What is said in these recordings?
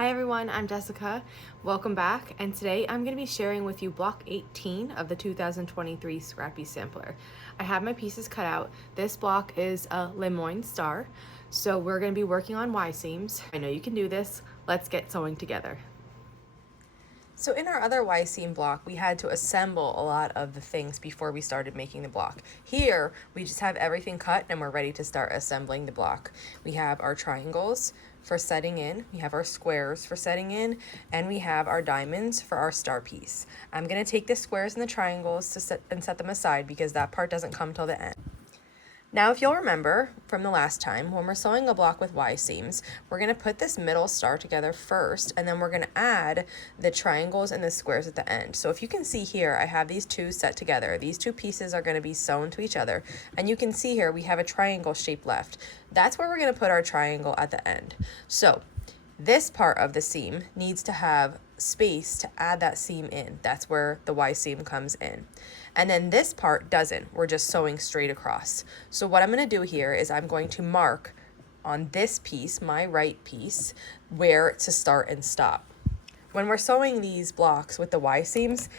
Hi everyone, I'm Jessica. Welcome back, and today I'm going to be sharing with you block 18 of the 2023 Scrappy Sampler. I have my pieces cut out. This block is a Moyne Star, so we're going to be working on Y seams. I know you can do this. Let's get sewing together. So in our other Y seam block, we had to assemble a lot of the things before we started making the block. Here, we just have everything cut and we're ready to start assembling the block. We have our triangles for setting in, we have our squares for setting in, and we have our diamonds for our star piece. I'm going to take the squares and the triangles to set them aside because that part doesn't come till the end. Now, if you'll remember from the last time, when we're sewing a block with Y seams, we're going to put this middle star together first, and then we're going to add the triangles and the squares at the end. So if you can see here, I have these two set together. These two pieces are going to be sewn to each other, and you can see here we have a triangle shape left. That's where we're going to put our triangle at the end. So this part of the seam needs to have space to add that seam in. That's where the Y seam comes in. And then this part doesn't. We're just sewing straight across. So what I'm going to do here is I'm going to mark on this piece, my right piece, where to start and stop. When we're sewing these blocks with the Y seams,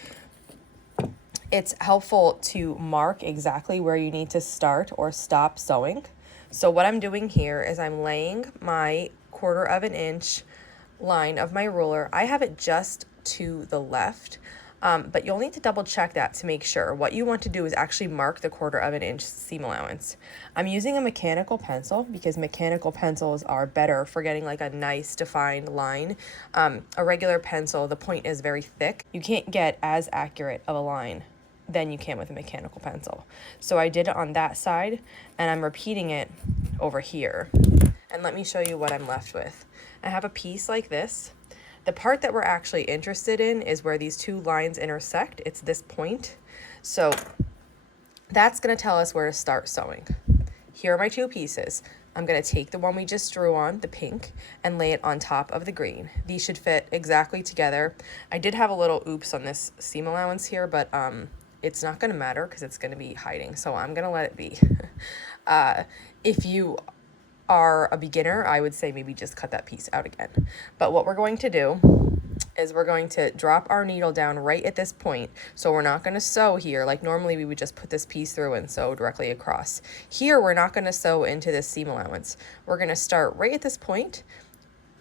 it's helpful to mark exactly where you need to start or stop sewing. So what I'm doing here is I'm laying my 1/4 inch line of my ruler. I have it just to the left, but you'll need to double check that to make sure. What you want to do is actually mark the 1/4 inch seam allowance. I'm using a mechanical pencil because mechanical pencils are better for getting like a nice defined line. A regular pencil, the point is very thick. You can't get as accurate of a line than you can with a mechanical pencil. So I did it on that side, and I'm repeating it over here. And let me show you what I'm left with. I have a piece like this. The part that we're actually interested in is where these two lines intersect. It's this point. So that's going to tell us where to start sewing. Here are my two pieces. I'm going to take the one we just drew on, the pink, and lay it on top of the green. These should fit exactly together. I did have a little oops on this seam allowance here, but it's not going to matter because it's going to be hiding, so I'm going to let it be. If you are a beginner, I would say maybe just cut that piece out again. But what we're going to do is we're going to drop our needle down right at this point. So we're not going to sew here. Like normally we would just put this piece through and sew directly across. Here we're not going to sew into this seam allowance. We're going to start right at this point,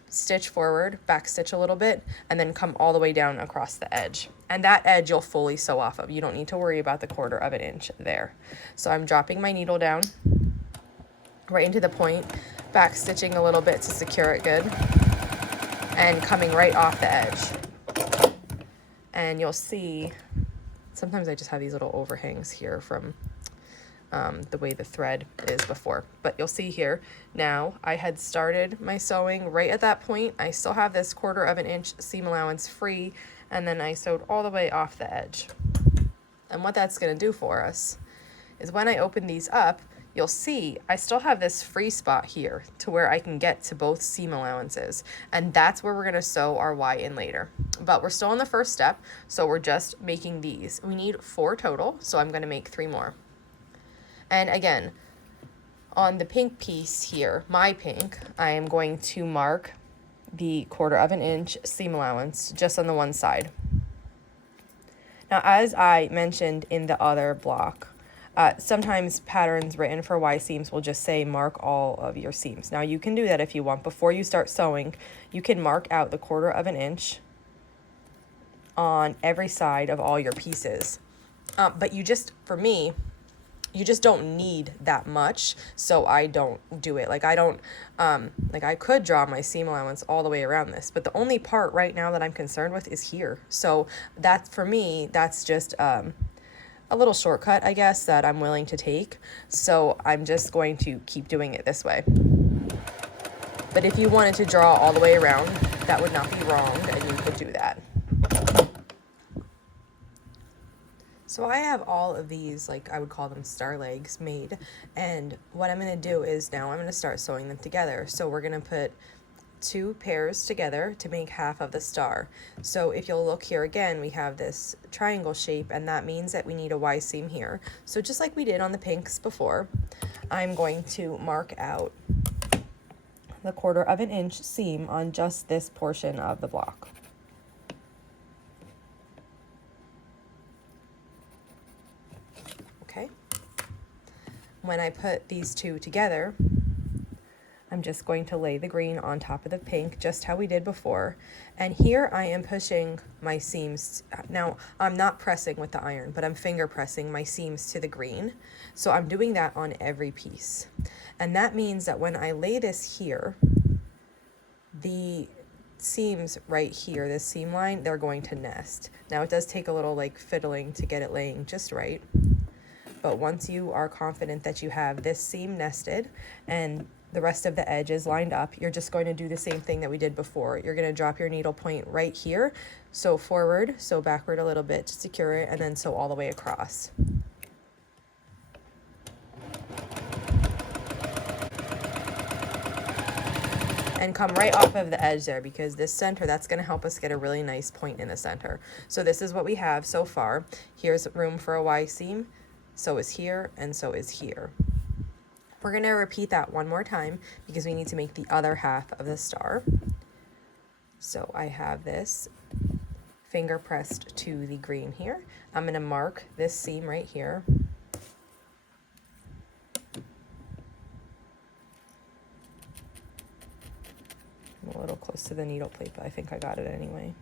stitch forward, back stitch a little bit, and then come all the way down across the edge. And that edge you'll fully sew off of. You don't need to worry about the 1/4 inch there. So I'm dropping my needle down right into the point, back stitching a little bit to secure it good, and coming right off the edge. And you'll see, sometimes I just have these little overhangs here from the way the thread is before. But you'll see here, now I had started my sewing right at that point. I still have this 1/4 inch seam allowance free, and then I sewed all the way off the edge. And what that's going to do for us is when I open these up, you'll see I still have this free spot here to where I can get to both seam allowances. And that's where we're going to sew our Y in later. But we're still on the first step, so we're just making these. We need 4 total, so I'm going to make 3 more. And again, on the pink piece here, my pink, I am going to mark the 1/4 inch seam allowance just on the one side. Now, as I mentioned in the other block, sometimes patterns written for Y seams will just say mark all of your seams. Now you can do that if you want. Before you start sewing, you can mark out the 1/4 inch on every side of all your pieces. But you just, for me, you just don't need that much, so I don't do it. Like I don't, like I could draw my seam allowance all the way around this, but the only part right now that I'm concerned with is here. So that, for me, that's just a little shortcut, I guess, that I'm willing to take. So I'm just going to keep doing it this way. But if you wanted to draw all the way around, that would not be wrong, and you could do that. So I have all of these, like I would call them star legs, made. And what I'm going to do is now I'm going to start sewing them together. So we're going to put 2 pairs together to make half of the star. So if you'll look here again, we have this triangle shape, and that means that we need a Y seam here. So just like we did on the pinks before, I'm going to mark out the 1/4 inch seam on just this portion of the block. Okay. When I put these two together, I'm just going to lay the green on top of the pink, just how we did before. And here I am pushing my seams. Now, I'm not pressing with the iron, but I'm finger pressing my seams to the green. So I'm doing that on every piece. And that means that when I lay this here, the seams right here, this seam line, they're going to nest. Now, it does take a little like fiddling to get it laying just right. But once you are confident that you have this seam nested and the rest of the edges lined up, you're just going to do the same thing that we did before. You're going to drop your needle point right here, sew forward, sew backward a little bit to secure it, and then sew all the way across. And come right off of the edge there, because this center, that's going to help us get a really nice point in the center. So this is what we have so far. Here's room for a Y seam. So is here, and so is here. We're going to repeat that one more time because we need to make the other half of the star. So I have this finger pressed to the green here. I'm going to mark this seam right here. I'm a little close to the needle plate, but I think I got it anyway.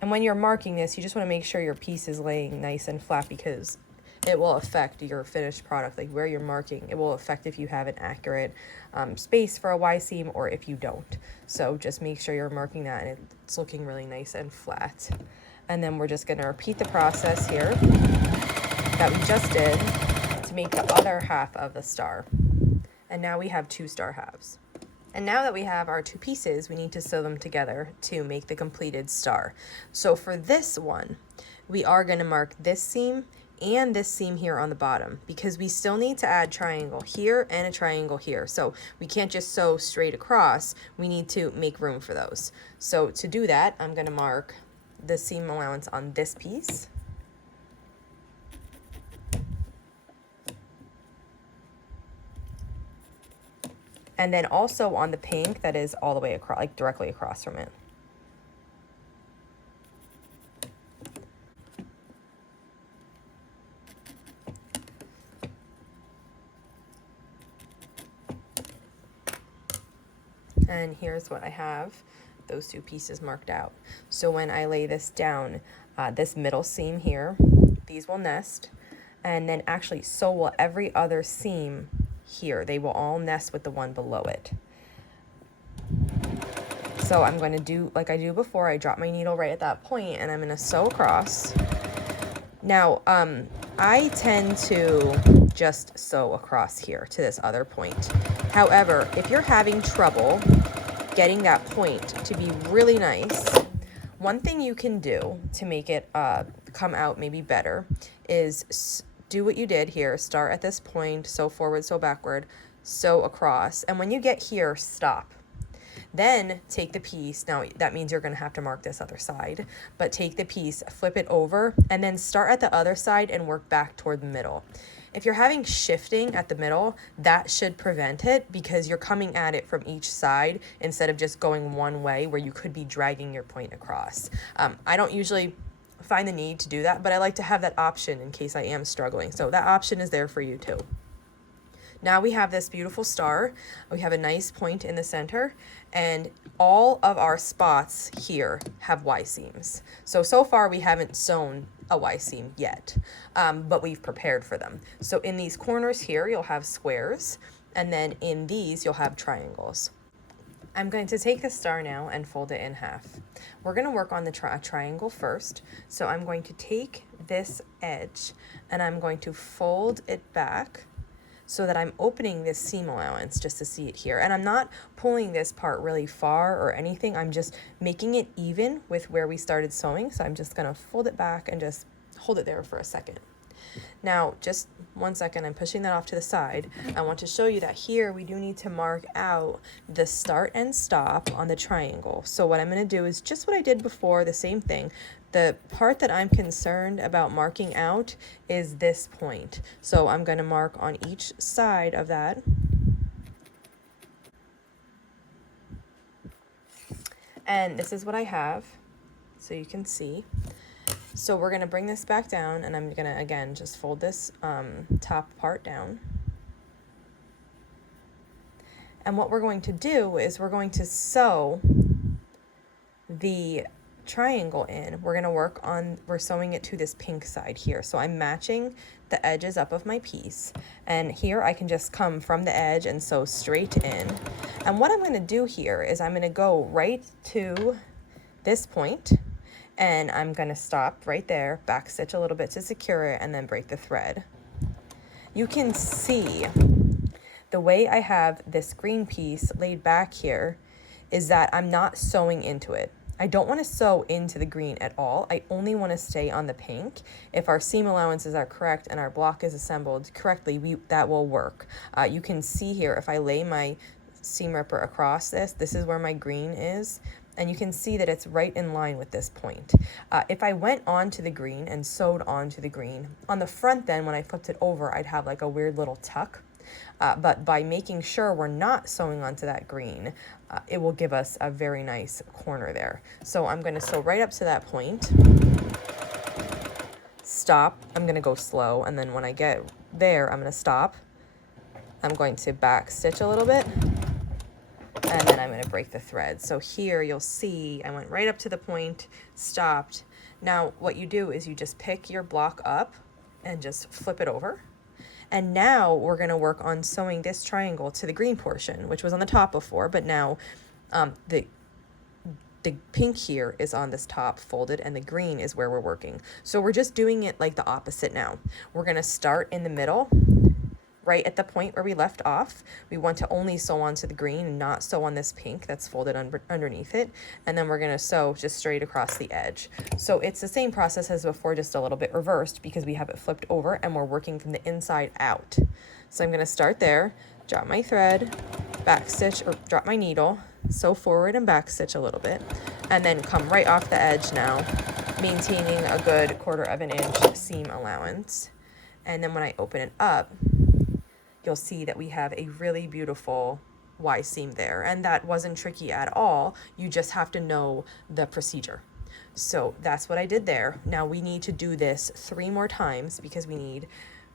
And when you're marking this, you just want to make sure your piece is laying nice and flat, because it will affect your finished product. Like where you're marking, it will affect if you have an accurate space for a Y seam or if you don't. So just make sure you're marking that and it's looking really nice and flat. And then we're just going to repeat the process here that we just did to make the other half of the star. And now we have 2 star halves. And now that we have our 2 pieces, we need to sew them together to make the completed star. So for this one, we are going to mark this seam and this seam here on the bottom, because we still need to add triangle here and a triangle here. So we can't just sew straight across. We need to make room for those. So to do that, I'm going to mark the seam allowance on this piece. And then also on the pink that is all the way across, like directly across from it. And here's what I have, those 2 pieces marked out. So when I lay this down, this middle seam here, these will nest, and then actually so will every other seam here. They will all nest with the one below it. So I'm going to do like I do before. I drop my needle right at that point, and I'm going to sew across. Now, I tend to just sew across here to this other point. However, if you're having trouble getting that point to be really nice, one thing you can do to make it come out maybe better is do what you did here. Start at this point, sew forward, sew backward, sew across. And when you get here, stop. Then take the piece. Now that means you're going to have to mark this other side, but take the piece, flip it over, and then start at the other side and work back toward the middle. If you're having shifting at the middle, that should prevent it, because you're coming at it from each side instead of just going one way where you could be dragging your point across. I don't usually find the need to do that, but I like to have that option in case I am struggling. So that option is there for you too. Now we have this beautiful star. We have a nice point in the center, and all of our spots here have Y seams. So far we haven't sewn a Y seam yet, but we've prepared for them. So in these corners here, you'll have squares, and then in these, you'll have triangles. I'm going to take the star now and fold it in half. We're going to work on the triangle first. So I'm going to take this edge and I'm going to fold it back so that I'm opening this seam allowance just to see it here. And I'm not pulling this part really far or anything. I'm just making it even with where we started sewing. So I'm just going to fold it back and just hold it there for a second. Now, just 1 second, I'm pushing that off to the side. I want to show you that here we do need to mark out the start and stop on the triangle. So what I'm going to do is just what I did before, the same thing. The part that I'm concerned about marking out is this point. So I'm going to mark on each side of that. And this is what I have, so you can see. So we're gonna bring this back down, and I'm gonna, again, just fold this top part down. And what we're going to do is we're going to sew the triangle in. We're sewing it to this pink side here. So I'm matching the edges up of my piece. And here I can just come from the edge and sew straight in. And what I'm gonna do here is I'm gonna go right to this point, and I'm gonna stop right there, back stitch a little bit to secure it, and then break the thread. You can see the way I have this green piece laid back here is that I'm not sewing into it. I don't want to sew into the green at all. I only want to stay on the pink. If our seam allowances are correct and our block is assembled correctly, that will work. You can see here, if I lay my seam ripper across this is where my green is. And you can see that it's right in line with this point. If I went onto the green and sewed onto the green, on the front then, when I flipped it over, I'd have like a weird little tuck. But by making sure we're not sewing onto that green, it will give us a very nice corner there. So I'm going to sew right up to that point, stop, I'm going to go slow, and then when I get there, I'm going to stop. I'm going to back stitch a little bit, and then I'm going to break the thread. So here you'll see I went right up to the point, stopped. Now what you do is you just pick your block up and just flip it over. And now we're going to work on sewing this triangle to the green portion, which was on the top before, but now the pink here is on this top folded, and the green is where we're working. So we're just doing it like the opposite now. We're going to start in the middle, right at the point where we left off. We want to only sew onto the green and not sew on this pink that's folded underneath it. And then we're going to sew just straight across the edge. So it's the same process as before, just a little bit reversed because we have it flipped over and we're working from the inside out. So I'm going to start there, drop my thread, back stitch, or drop my needle, sew forward and back stitch a little bit, and then come right off the edge now, maintaining a good 1/4 of an inch seam allowance. And then when I open it up, you'll see that we have a really beautiful Y seam there, and that wasn't tricky at all. You just have to know the procedure. So that's what I did there. Now we need to do this 3 more times because we need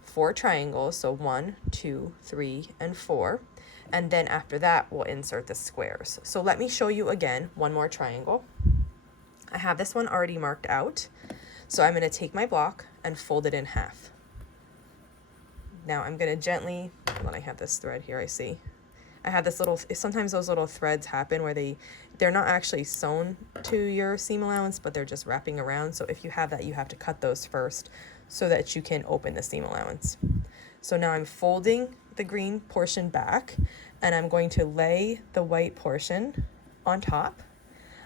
4 triangles. So 1, 2, 3, and 4. And then after that, we'll insert the squares. So let me show you again one more triangle. I have this one already marked out. So I'm going to take my block and fold it in half. Now I'm going to gently, hold on, I have this thread here, I see. I have this little, sometimes those little threads happen where they're not actually sewn to your seam allowance, but they're just wrapping around. So if you have that, you have to cut those first so that you can open the seam allowance. So now I'm folding the green portion back, and I'm going to lay the white portion on top.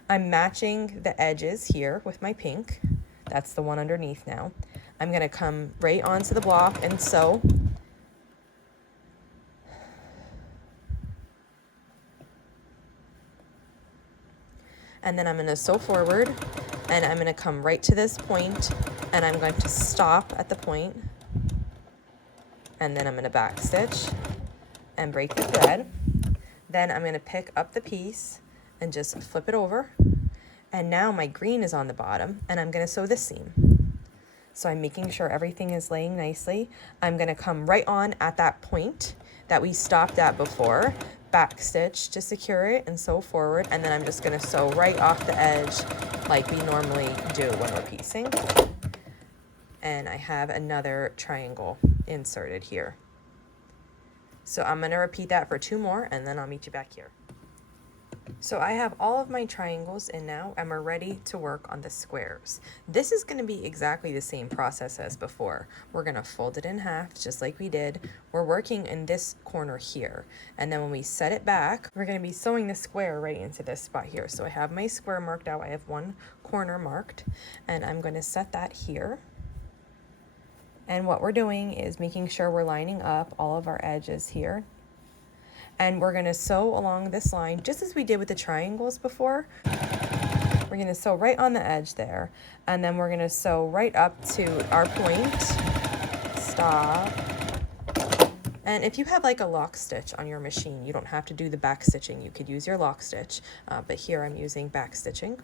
I'm matching the edges here with my pink. That's the one underneath now. I'm going to come right onto the block and sew. And then I'm going to sew forward, and I'm going to come right to this point, and I'm going to stop at the point, and then I'm going to back stitch and break the thread. Then I'm going to pick up the piece and just flip it over, and now my green is on the bottom, and I'm going to sew this seam. So I'm making sure everything is laying nicely. I'm going to come right on at that point that we stopped at before, back stitch to secure it and sew forward, and then I'm just going to sew right off the edge like we normally do when we're piecing. And I have another triangle inserted here. So I'm going to repeat that for 2 more, and then I'll meet you back here. So I have all of my triangles in now, and we're ready to work on the squares. This is going to be exactly the same process as before. We're going to fold it in half just like we did. We're working in this corner here, and then when we set it back, we're going to be sewing the square right into this spot here. So I have my square marked out. I have one corner marked, and I'm going to set that here. And what we're doing is making sure we're lining up all of our edges here. And we're going to sew along this line just as we did with the triangles before. We're going to sew right on the edge there, and then we're going to sew right up to our point, stop, And if you have like a lock stitch on your machine, you don't have to do the back stitching. You could use your lock stitch, but here I'm using back stitching.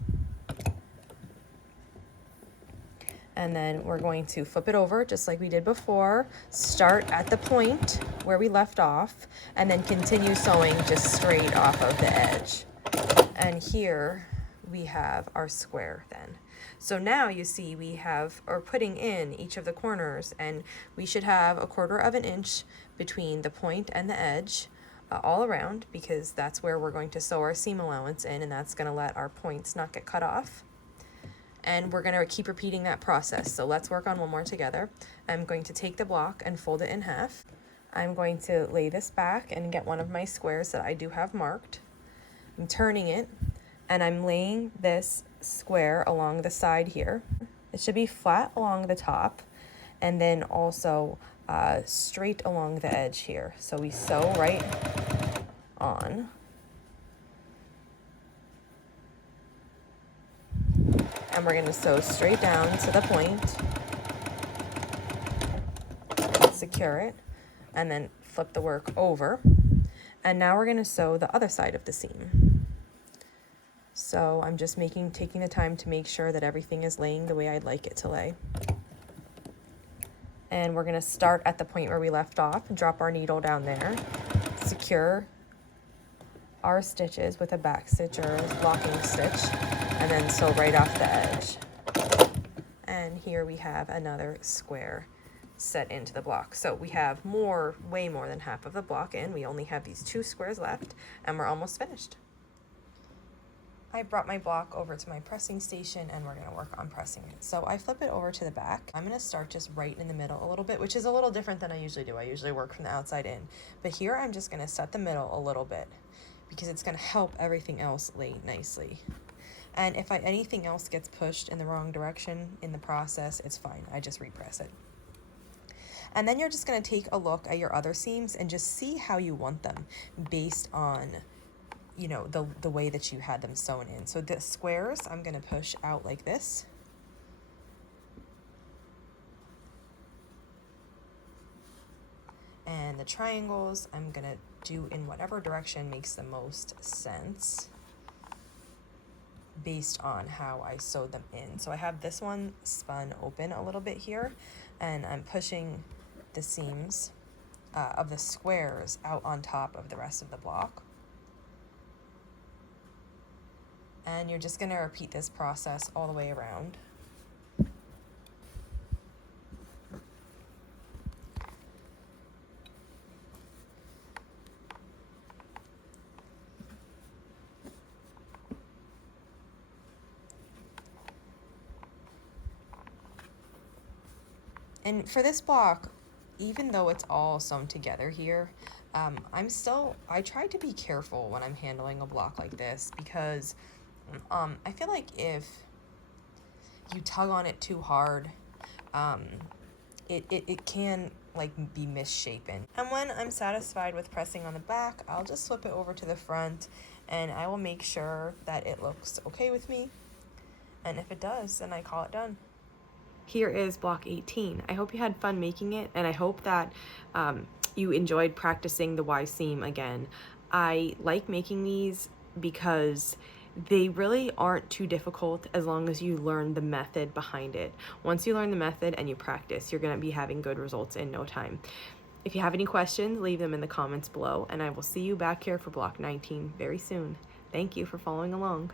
And then we're going to flip it over just like we did before. Start at the point where we left off, and then continue sewing just straight off of the edge. And here we have our square then. So now you see we are putting in each of the corners, and we should have 1/4 of an inch between the point and the edge all around, because that's where we're going to sew our seam allowance in, and that's going to let our points not get cut off. And we're going to keep repeating that process. So let's work on one more together. I'm going to take the block and fold it in half. I'm going to lay this back and get one of my squares that I do have marked. I'm turning it, and I'm laying this square along the side here. It should be flat along the top, and then also straight along the edge here. So we sew right on. And we're going to sew straight down to the point, secure it, and then flip the work over. And now we're going to sew the other side of the seam. So I'm just taking the time to make sure that everything is laying the way I'd like it to lay. And we're going to start at the point where we left off, drop our needle down there, secure our stitches with a back stitch or locking stitch, and then sew right off the edge. And here we have another square set into the block. So we have way more than half of the block in. We only have these 2 squares left, and we're almost finished. I brought my block over to my pressing station, and we're gonna work on pressing it. So I flip it over to the back. I'm gonna start just right in the middle a little bit, which is a little different than I usually do. I usually work from the outside in, but here I'm just gonna set the middle a little bit, because it's going to help everything else lay nicely. And if anything else gets pushed in the wrong direction in the process, it's fine. I just repress it. And then you're just going to take a look at your other seams and just see how you want them based on, you know, the way that you had them sewn in. So the squares, I'm going to push out like this. And the triangles, I'm going to do in whatever direction makes the most sense based on how I sewed them in. So I have this one spun open a little bit here, and I'm pushing the seams of the squares out on top of the rest of the block. And you're just going to repeat this process all the way around. And for this block, even though it's all sewn together here, I try to be careful when I'm handling a block like this, because I feel like if you tug on it too hard, it can like be misshapen. And when I'm satisfied with pressing on the back, I'll just flip it over to the front, and I will make sure that it looks okay with me. And if it does, then I call it done. Here is block 18. I hope you had fun making it, and I hope that you enjoyed practicing the Y seam again. I like making these because they really aren't too difficult as long as you learn the method behind it. Once you learn the method and you practice, you're going to be having good results in no time. If you have any questions, leave them in the comments below, and I will see you back here for block 19 very soon. Thank you for following along.